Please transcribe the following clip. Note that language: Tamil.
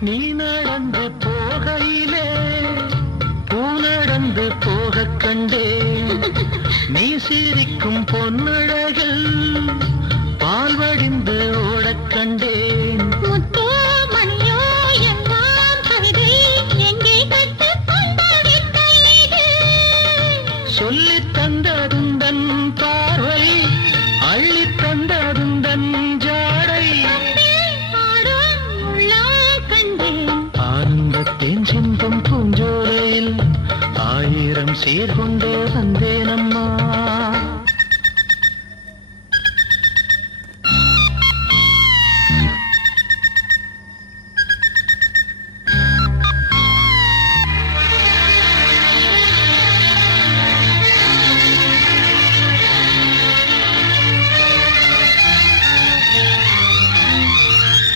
நீ நடந்து போகையிலே பூ நடந்து போக கண்டேன். நீ சிரிக்கும் பொன்னழகில் பால் வடிந்து ஓடக் கண்டேன். முத்தோ மணியோ எல்லாம் கவிதை எங்கே கற்றுக்கொண்ட வித்தை இது? சொல்லித் தந்ததுந்தன் பார்வை, அள்ளித் தந்ததுந்தன் ஜாடை. ஆடும் உள்ளம் கண்டேன். ஆனந்தத்தேன் சிந்தும் பூஞ்சோலையில் ஆயிரம் சீர்கொண்ட